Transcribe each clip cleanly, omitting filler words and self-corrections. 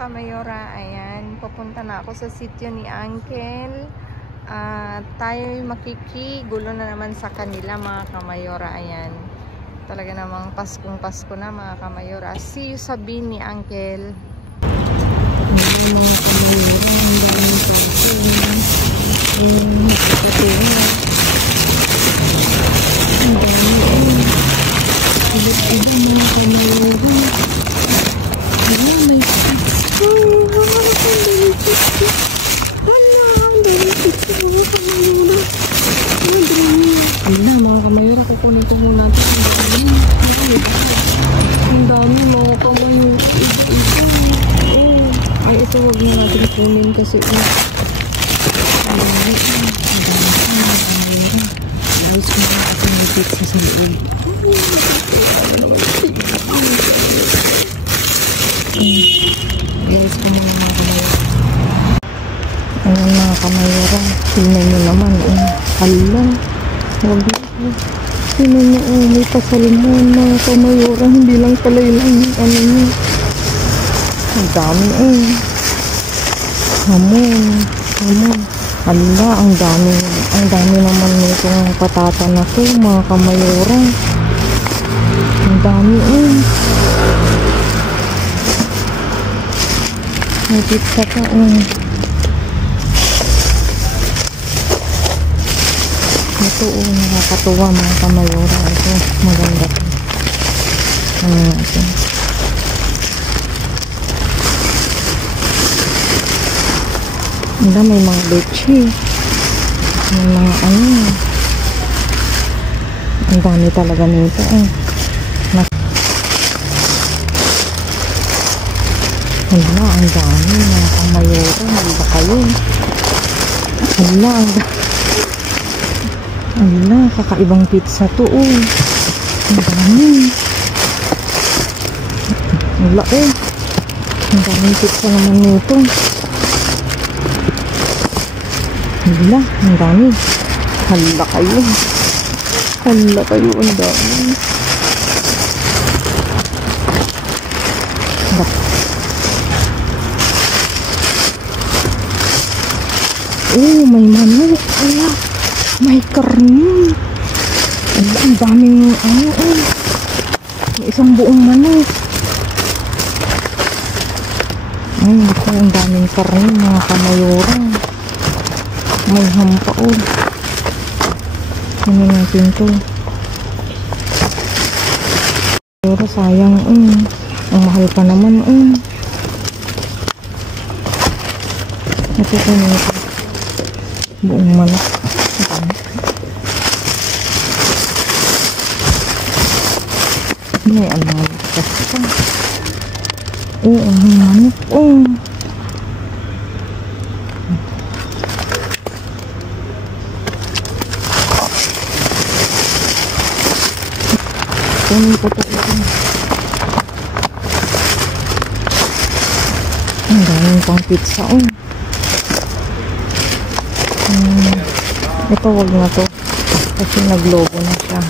Kamayora, ayan, pupunta na ako sa sitio ni Uncle. Tayo makikigulo na naman sa kanila, mga Kamayora. Ayan, talaga namang Paskong Pasko na, mga Kamayora. See you sa bin ni Uncle. Ano mga Kamayora, kukunin ko muna natin ang dami mga Kamayora. Ay, ito wag na natin kunin kasi guys, mga kapangipit sa saliin. Guys, mga Kamayora. Ayan, mga Kamayora, tingnan nyo naman, hala, wag yun. Tingnan nyo, may pasalmon, mga Kamayora, hindi lang pala yun ano nyo. Ang dami, hamon, hala, ang dami naman nitong patata na to, mga Kamayora. Ang dami, may pizza pa, ito, nakakatuwa, mga Kamayora. Ito, maganda ito. May mga leche, may mga ang dami talaga nito, hala, ang dami, mga Kamayora. Hindi ba kayo? Hala, hala, kakaibang pizza to, ang dami. Wala, ang daming pizza naman nito. Hala, ang dami. Hala kayo, ang dami. May manok, may karne. Ang daming may isang buong manok. Ay, naku, ang daming karne, mga Kamayora. May hampaon. Ano natin to? Pero sayang, ang mahal pa naman, ito ko nito. Buong manok. May manok kasi. May manok. Kunin ko ito. Ang daming pang pizza. Ito, wag na to kasi naglogo na siya.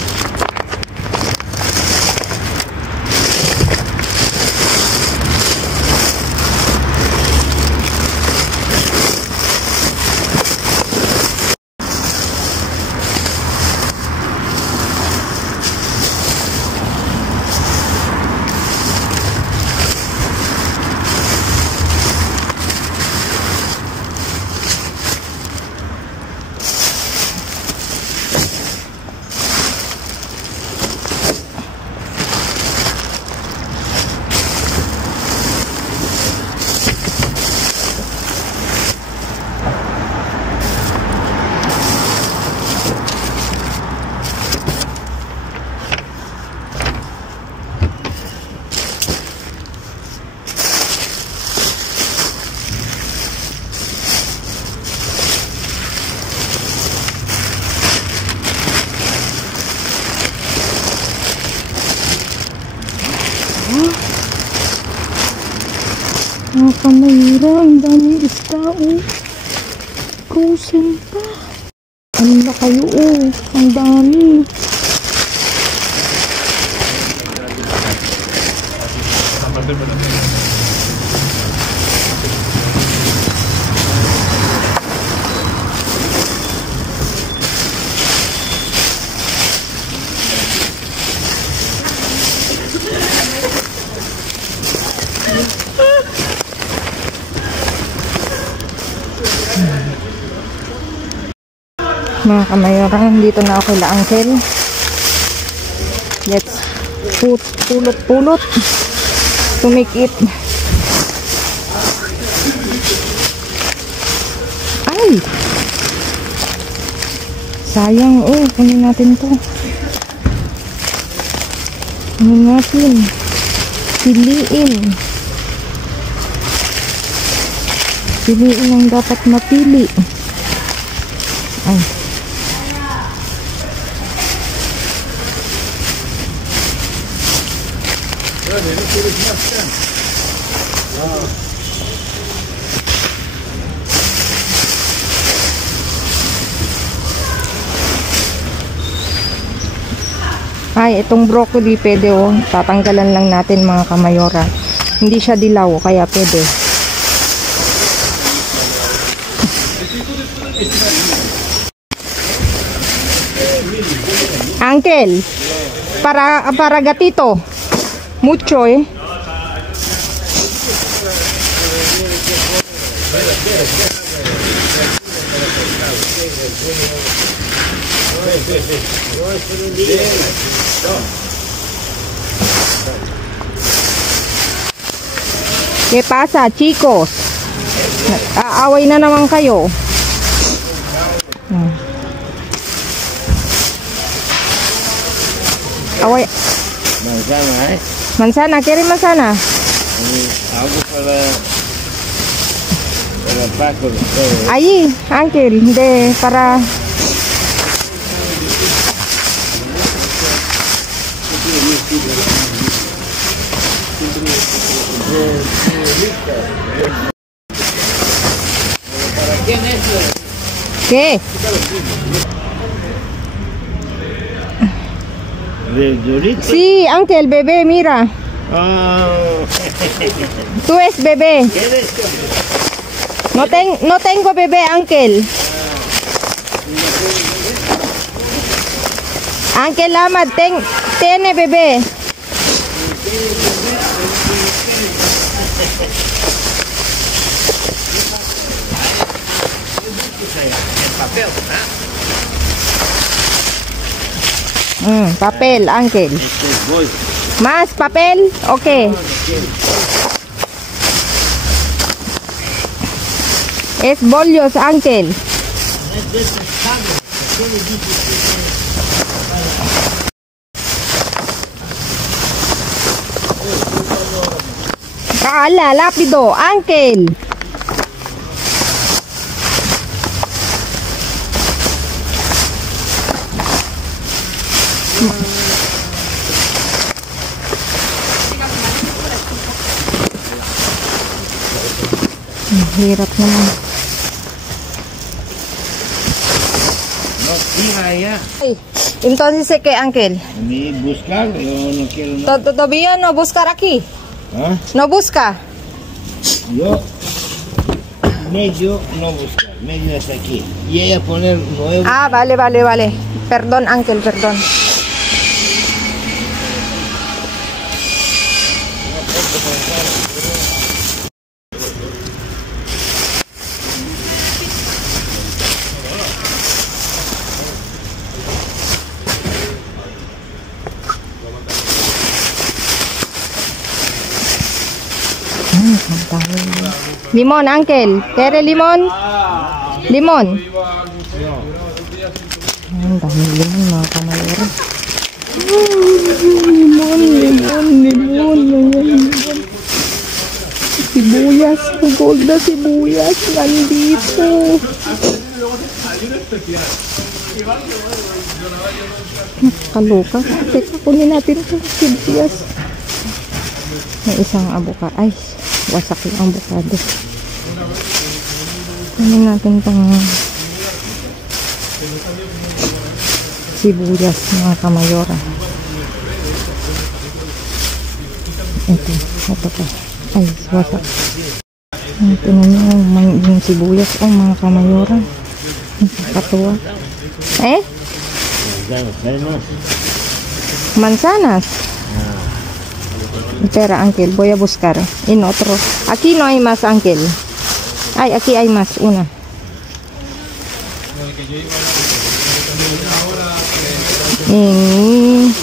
Mga kamayra, ang daming isda, oh. Frozen pa. Ano kayo, oh. Ang dami. Mga kamayoran, dito na ako kila Uncle. Let's pulot-pulot to make it. Ay! Sayang, oh. Kunin natin to. Kunin natin. Piliin. Piliin ang dapat mapili. Ay. Ay, itong broccoli pwede, oh. Tatanggalan lang natin mga kamayora. Hindi siya dilaw, kaya pwede. Uncle, para gatito. Mucho, eh. ¿Qué pasa, chicos? Aaway na naman kayo. Away. Manzana, ¿eh? Manzana, ¿quiere manzana? Algo para Paco. Ahí, Uncle, para... ¿Para quién es? ¿Qué? ¿Verdurita? Sí, Uncle, bebé, mira. Oh. Tú es bebé. ¿Qué es esto? No tengo bebé, Uncle. Uncle Ahmad, tiene bebé. El papel, ¿ah? Papel, Uncle. Este es bollo. ¿Más papel? Ok. Es bollos, Uncle. Ala, lápido, Uncle. Hirap naman. No, tira allá. Ay, entonces, ¿qué, Uncle? A mí buscar, yo no quiero nada. ¿Todavía no buscar aquí? ¿Ah? ¿No busca? Yo medio no buscar, medio hasta aquí. Y ella poner nuevo. Ah, vale. Perdón, Uncle, perdón. Limón, Uncle. ¿Quiere limón? Limón. Ang dami limon, mga kamayora. Limon. Sibuyas. Gold na sibuyas. Nandito. Nakakaloka. Teka, kunin natin ito. Sibuyas. May isang avocado. Ay, wasak yung avocado. Kunin natin pang sibuyas, mga kamayora. Ito pa. Ay, wasak. Tingnan nyo yung sibuyas. Oh, mga kamayora. Katuwa. Eh? Manzanas. Espera, Ángel, voy a buscar en otro. Aquí no hay más, Ángel. Ay, aquí hay más, una.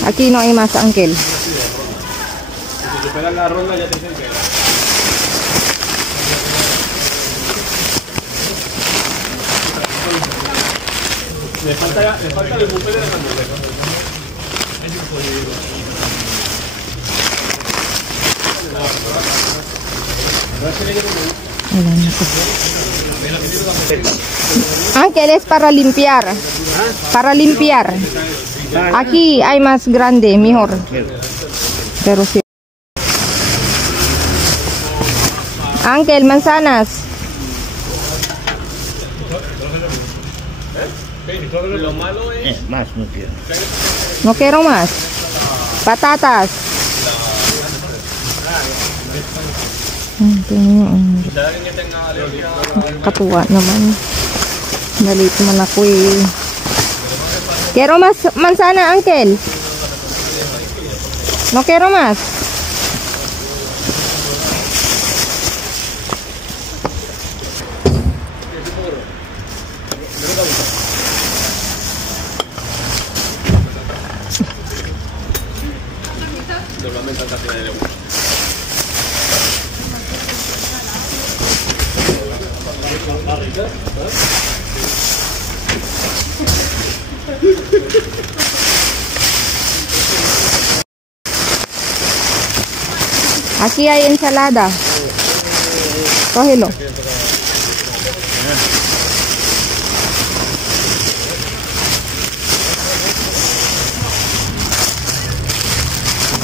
Aquí no hay más, Ángel. Le falta el buffet de la hamburguesa. Ángel, es para limpiar. Para limpiar. Aquí hay más grande, mejor. Pero sí. Ángel, manzanas. Lo malo es... Más no quiero. No quiero más. Patatas. Katuwa naman. Nalito man ako eh. Quiero más manzana, Ángel. No quiero más. Aquí hay ensalada. Cógelo.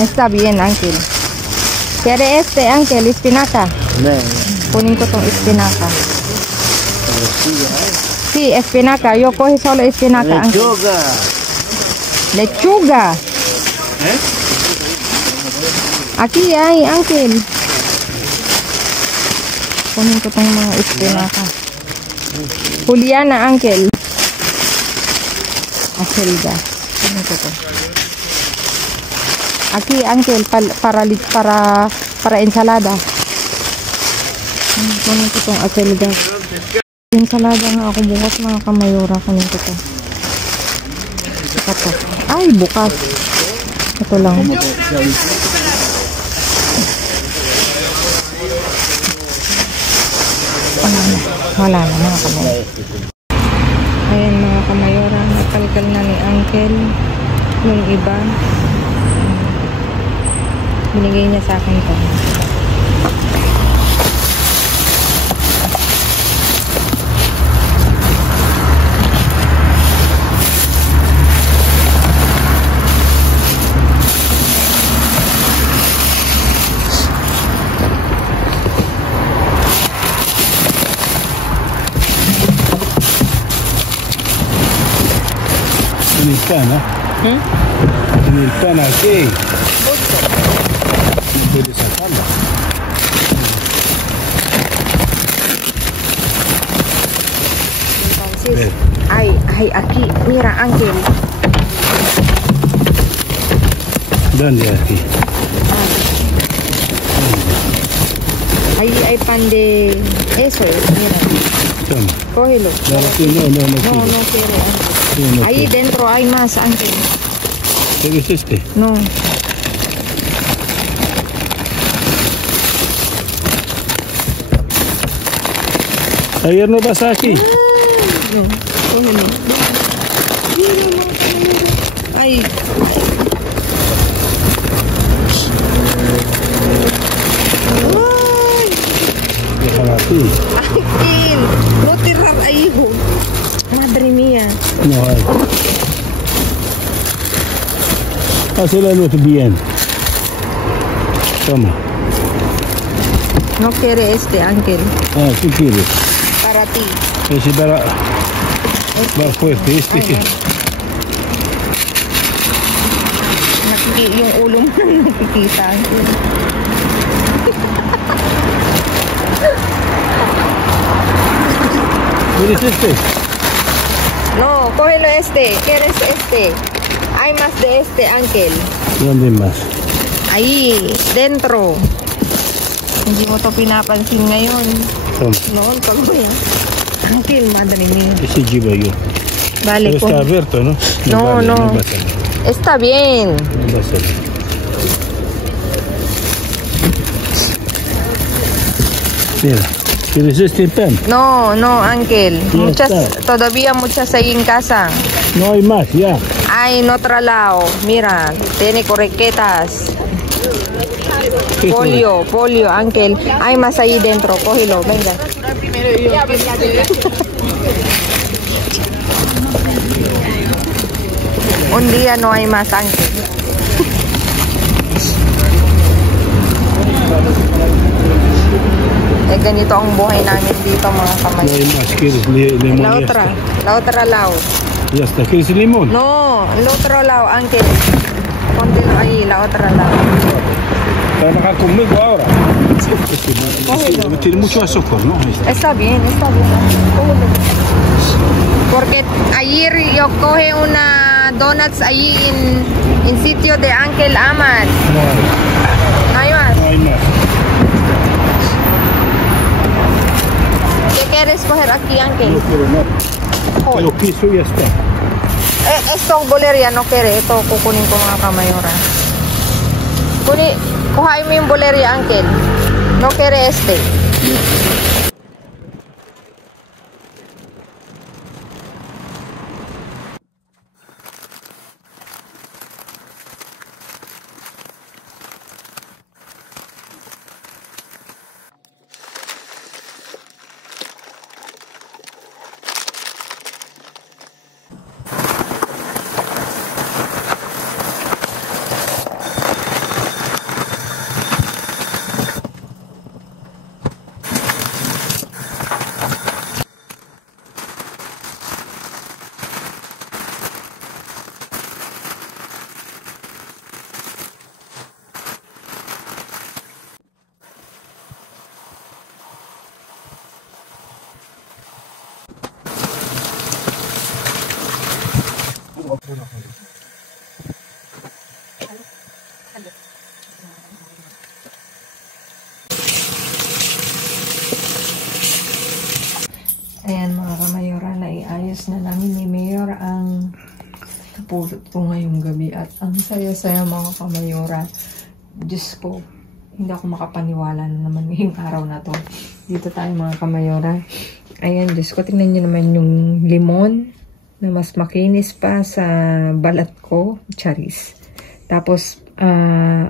Está bien, Ángel. ¿Quiere este, Ángel? Espinaca. No. Kunin ko tong espinaca. Sí, espinaca. Yo coge solo espinaca, Ángel. Lechuga. Lechuga. Aquí hay, Ángel. Kunin ko tong mga espinaca. Juliana, Ángel. Acelga. Kunin ko to. Aquí, Ángel, para ensalada. Kunin ko tong acelga. Ensalada nga ako bukas, mga kamayora. Kunin ko to. Ito. Ay, bukas. Ito lang. Wala na, mga kamayora. Ayan, mga kamayora. Nakalkal na ni Ángel yung iba. Binigay niya sa akin ito. En el pan, ¿no? En el pan aquí. No puedes sacarlo. Entonces, ay, aquí, mira, Ángel. ¿Dónde aquí? Ahí hay pan de... Eso es, mira. Toma. Cógelo. No, No quiero, Ángel. No Ahí dentro hay más, Ángel. ¿Quieres este? No. Ayer no vas aquí. No, cógelo. Ay. Déjala aquí. Ángel, no te rabas, hijo. Madre mía. No hay. Hazla bien. Toma. No quiere este, Ángel. Ah, ¿qué quieres? Para ti. Ese para más fuerte, este Ay, que. Yung ulo mo nakikita. ¿Quieres este? No, cógelo este. ¿Quieres este? Hay más de este, Ángel. ¿Dónde más? Ahí, dentro. Hindi mo to pinapansin ngayon. Toma. Noon, tuloy. Ángel, madre mía. Ese llevo yo. Vale, Pero está abierto, ¿no? No, vale, no. va a salir. Está bien. No va a salir. Mira, ¿quieres este pan? No, no, Ángel. Ya Muchas, está. todavía muchas ahí en casa. No hay más, ya. Hay en otro lado. Mira, tiene correquetas. ¿Qué Polio, polio, Ángel. Hay más ahí dentro. Cógelo, venga. Un día no hay más, Ángel. Ganito ang buhay namin dito, mga kamay. No hay más, ¿quieres limón? La otra lado. Ya está, ¿quieres limón? No, el otro lado, Ángel. Póntelo ahí, la otra lado. Trabaja conmigo ahora. Cógelo. Tiene mucho azúcar, ¿no? Está bien, está bien. Cógelo. Porque ayer yo coge una donuts ahí en sitio de Ángel Amat. No No hay más. hay más. ¿Qué quieres coger aquí, Ángel? No quiero nada. Lo piso y ya está. Esto boleria no quiere. Ito kukunin ko mga kamayora. Kuhain mo yung boleria, Ángel. No quiere este. Ayan mga kamayora, naiayos na namin ni Mayor ang napulot ko ngayong gabi at ang saya-saya mga kamayora. Diyos ko, hindi ako makapaniwala na naman ngayong araw na to. Dito tayo mga kamayora. Ayan, Diyos ko, tingnan nyo naman yung limon na mas makinis pa sa balat ko. Charis. Tapos,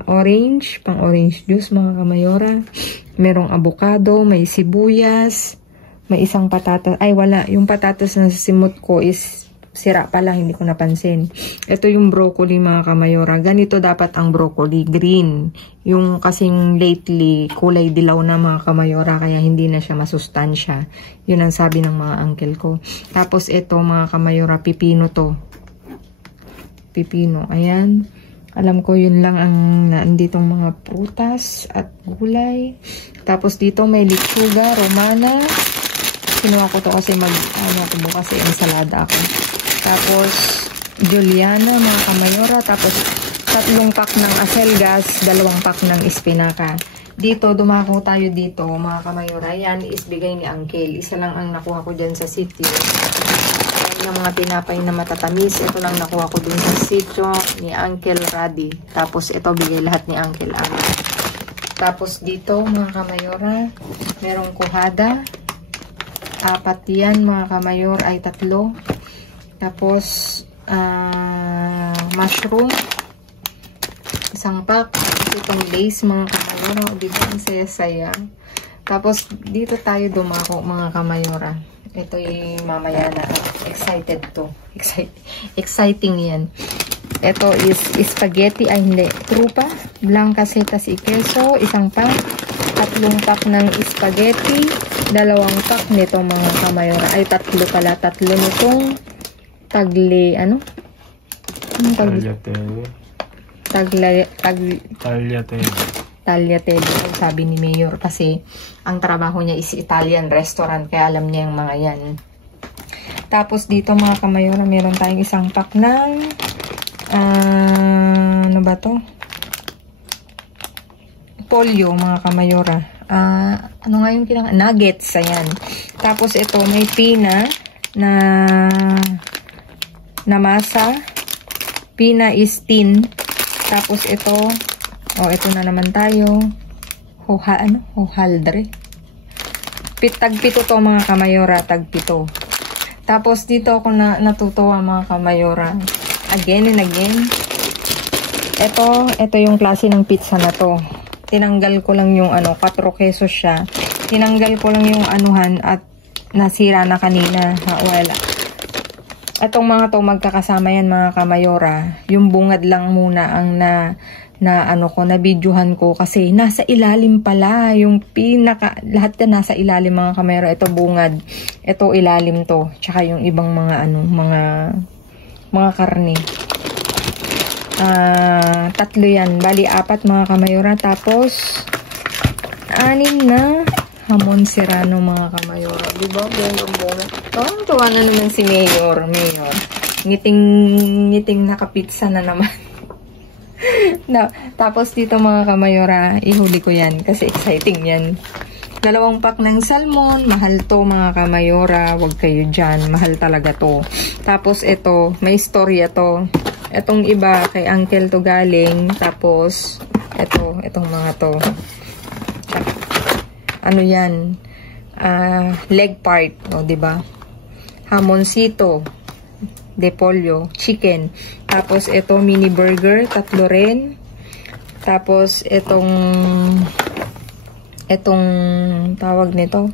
orange, pang orange juice mga kamayora. Merong avocado, may sibuyas, may isang patatas. Ay, wala. Yung patatas na simot ko is sira pala. Hindi ko napansin. Ito yung broccoli, mga kamayora. Ganito dapat ang broccoli. Green. Yung kasing lately, kulay dilaw na, mga kamayora. Kaya hindi na siya masustansya. Yun ang sabi ng mga uncle ko. Tapos ito, mga kamayora, pipino to. Pipino. Ayan. Alam ko yun lang ang nanditong mga prutas at gulay. Tapos dito may lechuga, romana. Kinuha ko to kasi bukas ensalada ako. Tapos juliana, mga kamayora. Tapos 3 pack ng acelgas, 2 pack ng espinaka. Dito, dumako tayo dito, mga kamayora. Yan is bigay ni Uncle. Isa lang ang nakuha ko dyan sa sitio. Ayan yung mga tinapay na matatamis. Ito lang nakuha ko dun sa sitio ni Uncle Radi. Tapos ito bigay lahat ni Uncle Ang. Tapos dito, mga kamayora, merong kuhada. 4 yan, mga kamayor, ay 3. Tapos, mushroom. 1 pack. Itong lace, mga kamayora. O, diba? Ang saya-saya. Tapos, dito tayo dumako, mga kamayora. Ito yung mamaya na. Excited to. Exciting yan. Ito is spaghetti. Ay, hindi. Trupa. Blancasetas y queso, isang pack. 3 pack ng spaghetti. 2 pack nito mga kamayora. Ay, 3 pala. 3 nitong tagliatelle. Tagliatelle, sabi ni Mayor. Kasi ang trabaho niya is Italian restaurant. Kaya alam niya yung mga yan. Tapos dito mga kamayora, meron tayong isang pack ng ano ba to? Pollo mga kamayora. Ano nga yung nuggets, ayan. Tapos ito, may pina na masa. Pina is tin. Tapos ito, ito na naman tayo. Hojaldre. Tag-pito to mga kamayora, tag-pito. Tapos dito ako natutuwa mga kamayora. Again and again. Ito yung klase ng pizza na to. Tinanggal ko lang yung 4 queso siya. Tinanggal ko lang yung anuhan at nasira na kanina. Wala. Itong mga to magkakasama yan mga kamayora. Yung bungad lang muna ang na videohan ko kasi nasa ilalim pala yung lahat yan nasa ilalim mga kamayora. Ito bungad. Ito ilalim to. Tsaka yung ibang mga mga karne. 3 yan. Bali 4 mga kamayora. Tapos 6 na hamon serrano mga kamayora. Diba? Bonggang-bongga. Tuwa na naman si Mayor. Ngiting nakapizza na naman. Tapos dito mga kamayora, ihuli ko yan kasi exciting yan. 2 pack ng salmon. Mahal to mga kamayora. Huwag kayo dyan. Mahal talaga to. Tapos ito, may istorya to. Itong iba, kay Uncle to galing. Tapos, itong mga to. Ano yan? Leg part. O, diba? Hamoncito. De pollo. Chicken. Tapos, ito, mini burger. 3 rin. Tapos, itong tawag nito.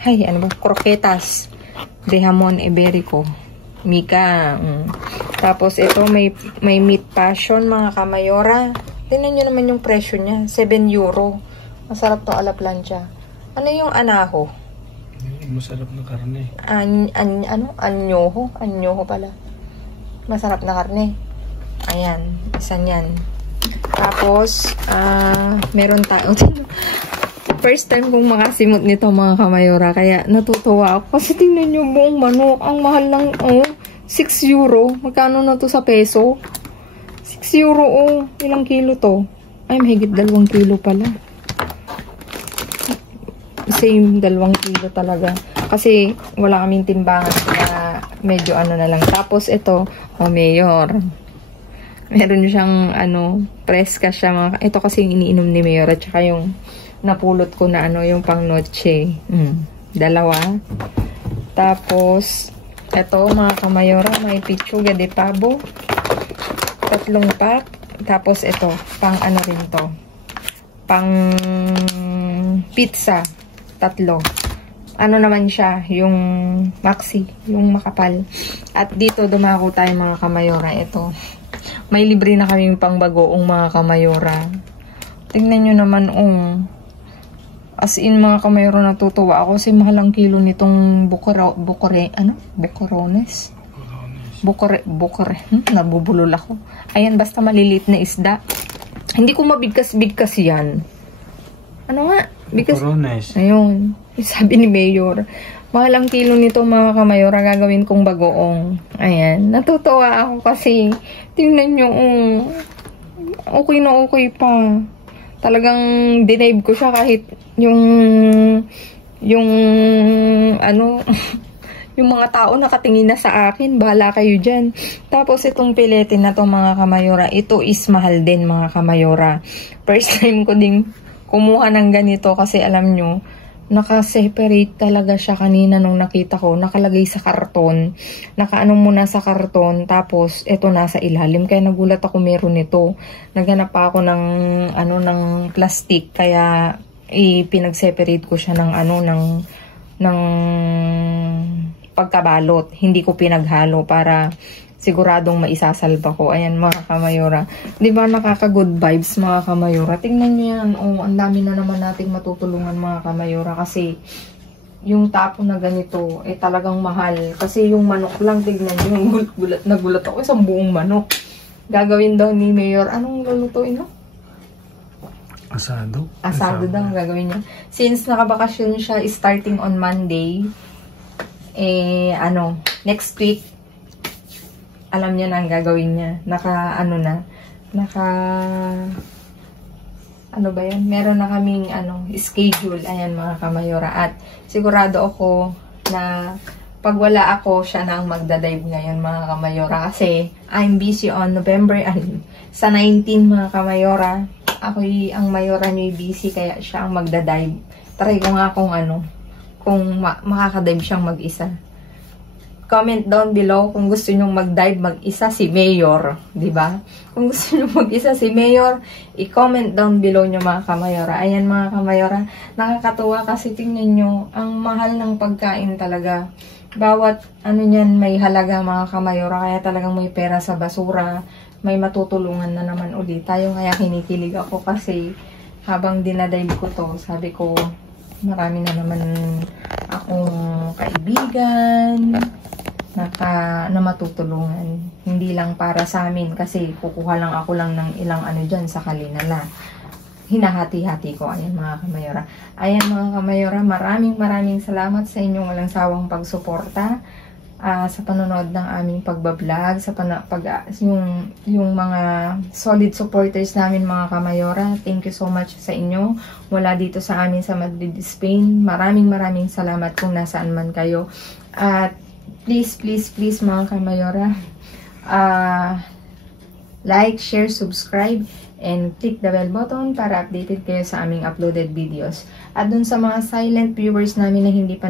Ano ba? Croquetas. De jamon iberico. Mika. Tapos ito may meat passion mga kamayora. Tingnan nyo naman yung presyo niya. 7 euro. Masarap to ala plancha. Ano yung anaho? Masarap na karne. Anyoho? Anyoho pala. Masarap na karne. Ayan. Isa yan. Tapos, meron tayo. First time kong makasimot nito mga kamayora. Kaya natutuwa ako. Kasi tingnan nyo buong manok. Ang mahal lang, 6 euro. Magkano na to sa peso? 6 euro, Ilang kilo to? Ay, mahigit 2 kilo pala. Same, 2 kilo talaga. Kasi wala kaming timbangan. Kaya medyo na lang. Tapos ito, Mayor. Meron siyang, preska siya. Ito kasi yung iniinom ni Mayor. At saka yung napulot ko na yung pang noche. 2. Tapos, ito mga kamayora, may pichuga de pavo. 3 pack. Tapos ito, pang rin to. Pang pizza. 3. Naman siya, yung maxi, yung makapal. At dito dumako tayo mga kamayora. Ito, may libre na kami pang bagoong mga kamayora. Tingnan nyo naman, as in mga kamayro, natutuwa ako kasi mahal ang kilo nitong bukorones. Nabubulol ako. Ayan, basta maliliit na isda. Hindi ko mabigkas-bigkas yan. Ano nga? Bukorones. Ayun. Sabi ni Mayor. Mahal ang kilo nito mga kamayora, gagawin kong bagoong. Ayan. Natutuwa ako kasi tingnan nyo, okay na okay pa. Talagang denive ko siya kahit yung mga tao nakatingin na sa akin, bahala kayo dyan. Tapos itong pilete na to mga kamayora, ito is mahal din mga kamayora. First time ko ding kumuha ng ganito kasi alam nyo, naka-separate talaga siya kanina nung nakita ko. Nakalagay sa karton. Nakaano muna sa karton. Tapos, ito nasa ilalim. Kaya nagulat ako meron nito. Naghanap pa ako ng, ng plastic. Kaya, pinag-separate ko siya ng pagkabalot. Hindi ko pinaghalo para siguradong maisasalba ko. Ayan mga kamayora. Di ba nakaka-good vibes mga kamayora? Tingnan nyo yan. Oh, ang dami na naman nating matutulungan mga kamayora. Kasi yung tapo na ganito, eh talagang mahal. Kasi yung manok lang, tignan nyo. Nagulat ako. Isang buong manok. Gagawin daw ni Mayor. Anong lulutuin no? Asado. Asado daw ang gagawin niya. Since nakabakasyon siya starting on Monday, eh next week, alam niya na ang gagawin niya. Ano ba yan? Meron na kaming schedule. Ayan mga kamayora. At sigurado ako na pag wala ako, siya na ang magdadive ngayon mga kamayora. Kasi I'm busy on November, sa 19 mga kamayora. Ako ang mayora niyo busy, kaya siya ang magdadive. Try ko nga kung makakadive siyang mag-isa. Comment down below kung gusto nyong mag-dive mag-isa si Mayor, di ba? Kung gusto nyong mag-isa si Mayor, i-comment down below nyo mga kamayora. Ayan mga kamayora, nakakatuwa kasi tingnan nyo, ang mahal ng pagkain talaga. Bawat niyan may halaga mga kamayora, kaya talagang may pera sa basura, may matutulungan na naman ulit tayo. Kaya kinikilig ako kasi habang dinadive ko to, sabi ko, marami na naman akong kaibigan na matutulungan. Hindi lang para sa amin kasi kukuha lang ako ng ilang dyan sa kalinala. Hinahati-hati ko. Ayan mga kamayora. Ayan mga kamayora, maraming salamat sa inyong walang sawang pagsuporta sa panonood ng aming pagbablog, yung mga solid supporters namin mga kamayora. Thank you so much sa inyo. Mula dito sa amin sa Madrid, Spain. Maraming salamat kung nasaan man kayo. At please mga kamayora, like, share, subscribe, and click the bell button para updated kayo sa aming uploaded videos. At dun sa mga silent viewers namin na hindi pa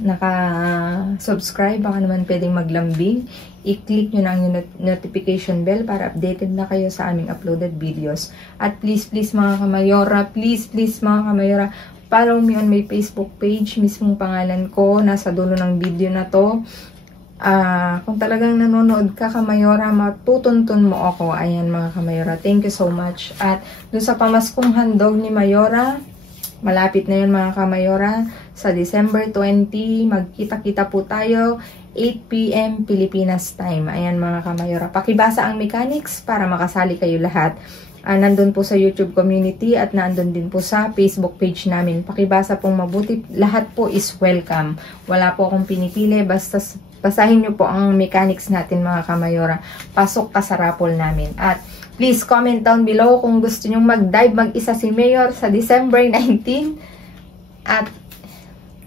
naka-subscribe, baka naman pwedeng maglambing, i-click nyo na ang notification bell para updated na kayo sa aming uploaded videos. At please mga kamayora, mga kamayora, follow me on my Facebook page, mismong pangalan ko, nasa dulo ng video na to. Kung talagang nanonood ka kamayora, matutuntun mo ako. Ayan mga kamayora, thank you so much. At dun sa pamaskong handog ni Mayora, malapit na yun mga kamayora, sa December 20, magkita-kita po tayo, 8 PM Pilipinas time. Ayan mga kamayora, pakibasa ang mechanics para makasali kayo lahat. Nandun po sa YouTube community at nandun din po sa Facebook page namin. Pakibasa pong mabuti. Lahat po is welcome. Wala po akong pinipili. Basta basahin nyo po ang mechanics natin mga kamayora. Pasok ka sa raffle namin. At please comment down below kung gusto nyong mag-dive mag-isa si Mayor sa December 19. At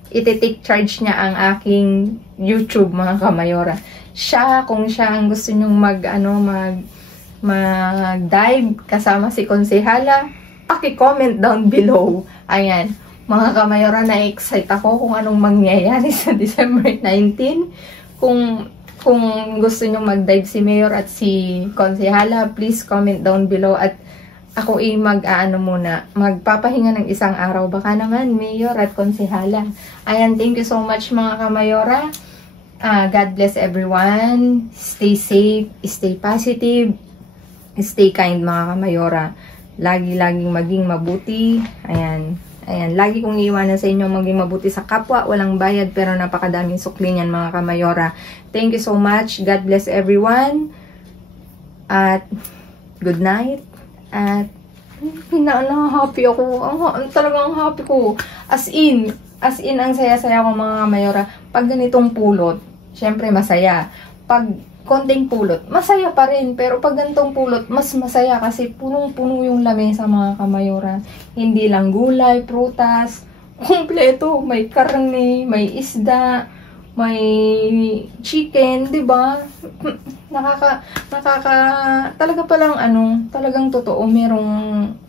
iti-take charge niya ang aking YouTube mga kamayora. Kung siya ang gusto nyong mag-dive kasama si Konsehala, paki-comment down below. Ayan, mga kamayora, na-excite ako kung anong mangyayari sa December 19. Kung gusto nyo mag-dive si Mayor at si Konsehala, please comment down below. At ako magpapahinga ng isang araw. Baka naman, Mayor at Konsehala. Ayan, thank you so much mga kamayora. God bless everyone. Stay safe, stay positive, stay kind mga kamayora. Laging maging mabuti. Ayan, lagi kong iiwanan sa inyo maging mabuti sa kapwa. Walang bayad pero napakadaming sukli niyan mga kamayora. Thank you so much. God bless everyone. At good night. At happy ako. Talagang happy ko. As in ang saya-saya ko mga kamayora. Pag ganitong pulot, syempre masaya. Pag konting pulot, masaya pa rin. Pero pag ganitong pulot, mas masaya kasi punong-puno yung lamesa mga kamayora. Hindi lang gulay, prutas, kumpleto. May karne, may isda, may chicken, di ba? Talaga palang talagang totoo, merong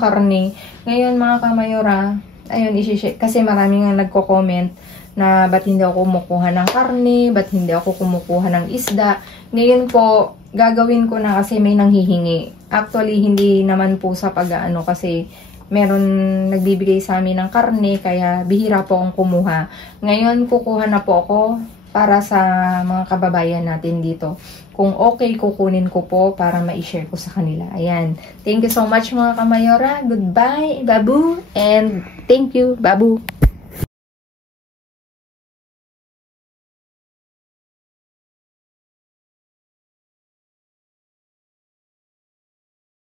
karne. Ngayon mga kamayora, ayun, isi-share. Kasi maraming ang nagko-comment na ba't hindi ako kumukuha ng karne, ba't hindi ako kumukuha ng isda. Ngayon po, gagawin ko na kasi may nanghihingi. Actually, hindi naman po sa kasi meron nagbibigay sa amin ng karne, kaya bihira po akong kumuha. Ngayon, kukuha na po ako para sa mga kababayan natin dito. Kung okay, kukunin ko po para ma-share ko sa kanila. Ayan. Thank you so much mga kamayora. Goodbye, Babu. And thank you, Babu.